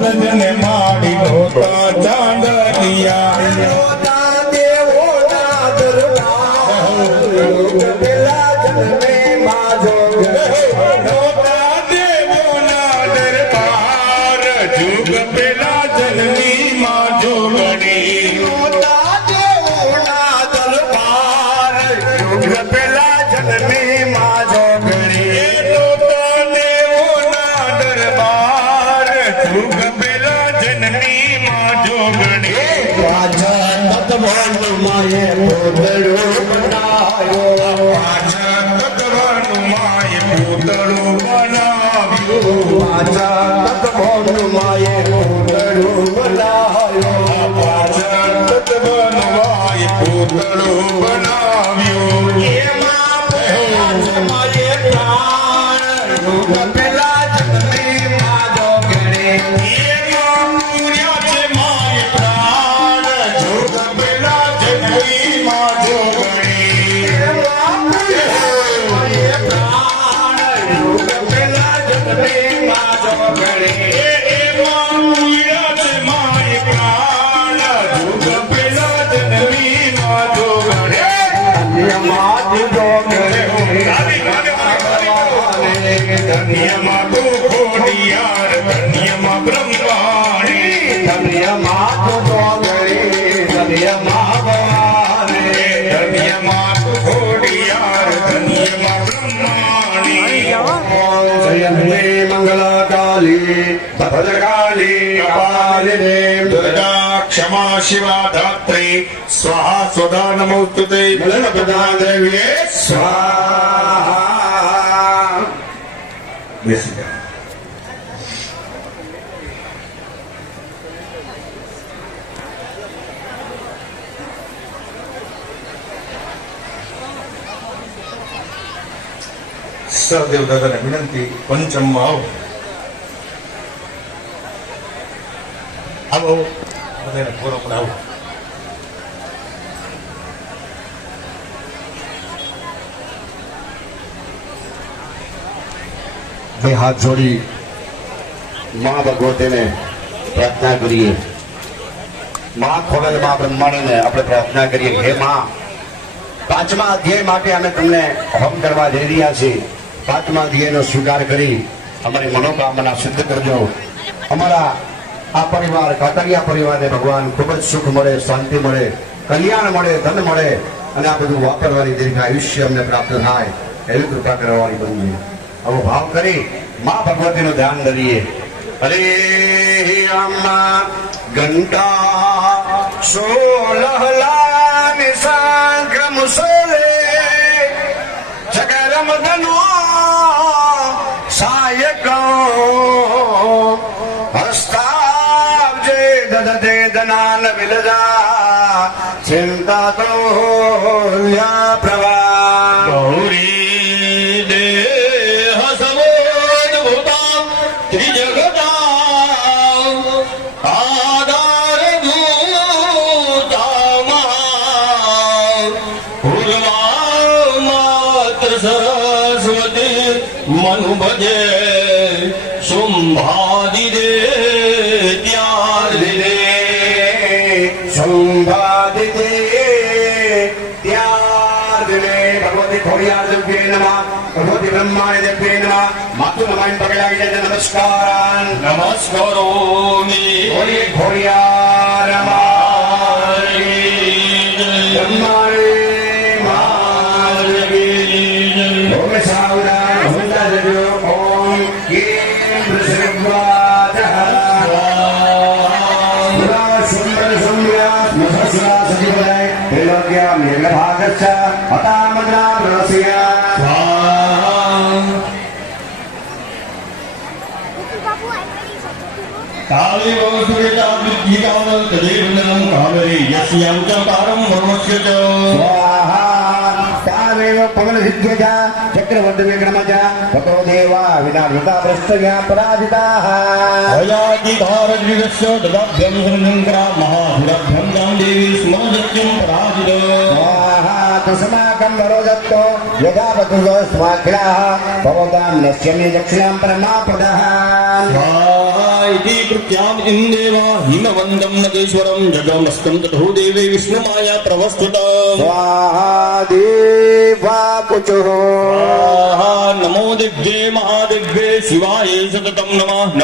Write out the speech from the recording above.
સૂરજને માડી નોતા ચાંદલિયા પેલા જન્મે માજો નોતા દેવોના દરબાર જુગ પેલા જન્મી માજો ગણી નોતા દેવોના દરબાર જુગ પેલા જન્મી માજો ગણી નોતા દેવોના દરબાર જુગ પેલા જન્મી માજો ગણી રાજા તત્વન માયે પોતળો બનાવ્યો રાજા તત્વન માયે પોતળો બનાવ્યો રાજા તત્વન માયે પોતળો બનાવ્યો રાજા તત્વન માયે પોતળો બનાવ્યો એમાં માયે પ્રાણ યુગ પેલા જન્મી માજો ગણે એમાં પૂર્યા છે માયે પ્રાણ યુગ પેલા જન્મી માજો ગણે એમાં માયે પ્રાણ યુગ પેલા જન્મી માજો ગણે એમાં પૂર્યા છે માયે પ્રાણ યુગ પેલા જન્મી માજો ગણે ધન્યમાં જો ગણે ધન્યમાં તો ખોડિયાર ધન્યમાં બ્રહ્માણી ધન્યમાં તો ગણે ધન્યમાં ભવાને ધન્યમાં તો ખોડિયાર ધન્યમાં બ્રહ્માણી જયંતે મંગલકાલી ભદ્રકાલી કપાલિને દુર્ગા ક્ષમા શિવા ધાત્રી સ્વાહા સ્વધા નમોસ્તુતે મલન પ્રધાન દેવીએ સ્વાહા બેસી જાઓ સરદેવ દાદાને વિનંતી પંચમમાં આવો બધાને પૂરો પણ આવો બે હાથ જોડી મા ભગવતીને પ્રાર્થના કરીએ મા ખોડલ મા બ્રહ્માણીને આપણે પ્રાર્થના કરીએ હે મા પાંચમા અધ્યાય માટે અમે તમને હોમ કરવા જઈ રહ્યા છીએ પાંચમા અધ્યાયનો સ્વીકાર કરી અમારી મનોકામના સિદ્ધ કરજો અમારા આ પરિવાર કાતરિયા પરિવારને ભગવાન ખૂબ જ સુખ મળે શાંતિ મળે કલ્યાણ મળે ધન મળે અને આ બધું વાપરવાની દીર્ઘ આયુષ્ય અમને પ્રાપ્ત થાય એવી કૃપા કરવાની બનીએ આવો ભાવ કરી મા ભગવતીનું ધ્યાન ધરીએ હરે અમ્મા ઘંટા સોલહલા નિશાંક મુસલે જગરમ ધનો સાયકો હસ્તાબ્જે દદતે દનાન વિલજા ચિંતા તો પ્રભા ગૌરી મનુ ભજે શુંભાદિ દે ત્યાર દે શુંભાદિ દે ત્યાર દે ભગવતી ખોડિયાર દેવી નમઃ ભગવતી બ્રહ્માણી દેવી નમઃ માતુ નમાઈન પગે લાગી જાય નમસ્કાર નમસ્કારોમી ખોડિયાર મારી બ્રહ્માણી મારી ઓમ સાવધાન હુંદા દેજો ઓમ કેમ પ્રસન્નવાદઃ સુંદર સંવ્યાસ મહસ્રા સજીવય વિલોક્ય મેઘભાગસ્ચ હતામદ્રા પ્રણસ્યા કાલે વસુરેતા વિદ્યાવલ તદેવનમ કાવરી યસ્યં ચ પારમ મર્મસ્ય ચ સ્વાહા તામેવ પવન સિદ્ધ્યજા ચક્રવર્તી વિક્રમજા તતો દેવા વિનાવૃતા પ્રસ્થયા પરાજિતાઃ અયાતિ ભારદ્વિગસ્ય દદાભ્યં હરનંકરા મહાભુરાભ્યં જામ દેવી સ્મરજત્યં પરાજિત સ્વાહા તસ્માકં વરોજત્તો યદા પતુલો સ્વાખિલાઃ ભવતાં નશ્યમે દક્ષિણાં પરમાપદઃ સ્વાહા इति कृत्याम् इन्देव हिमवन्दं नगेश्वरं जगमस्तं ततो देवे विष्णुमाया प्रवस्तुतम् स्वाहा देवा पुचुः स्वाहा नमो दिव्ये महादिव्ये शिवाय सततं नमः।